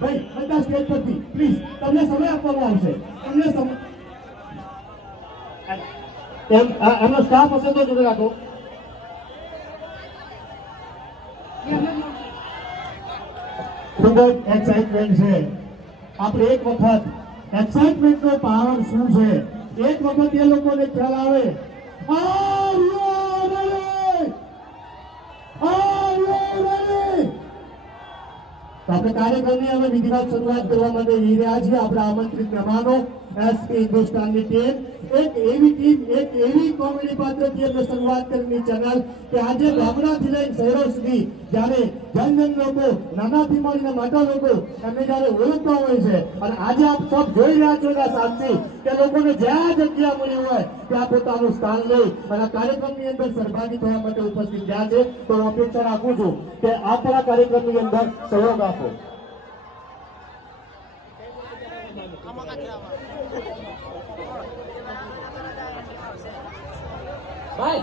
ભાઈ બધા સ્ટેજ પરથી પ્લીઝ તમને સમય આપવામાં આવશે. તમને સમય એમનો સ્ટાફ હશે તો જોડે રાખો. ખૂબ જ એક્સાઇટમેન્ટ છે. આપણે એક વખત એક્સાઇટમેન્ટ નો પાવર શું છે એક વખત એ લોકોને ખ્યાલ આવે. આપણે કાર્યક્રમની હવે વિધિવત શરૂઆત કરવા માટે જઈ રહ્યા છીએ. આપણા આમંત્રિત મહેમાનો એસપી હિન્દુસ્તાનની ટીમ, એક એવી કોમેડી પાત્રથી આપણે શરૂઆત કરેલી ચેનલ કે આજે ગામડાથી લઈને શહેરો સુધી જ્યારે જન લોકો નાનાથી મળીને મોટા લોકો એમને જ્યારે ઓળખતા હોય છે અને આજે આપ સૌ જોઈ રહ્યા છો સાક્ષી કે લોકોને જ્યાં જગ્યા મળી હોય ત્યાં પોતાનું સ્થાન લઈ અને કાર્યક્રમની અંદર સહભાગી થવા માટે ઉપસ્થિત થયા છે. તો હું અપેક્ષા રાખું છું કે આપણા કાર્યક્રમની અંદર સહયોગ આપો. ભાઈ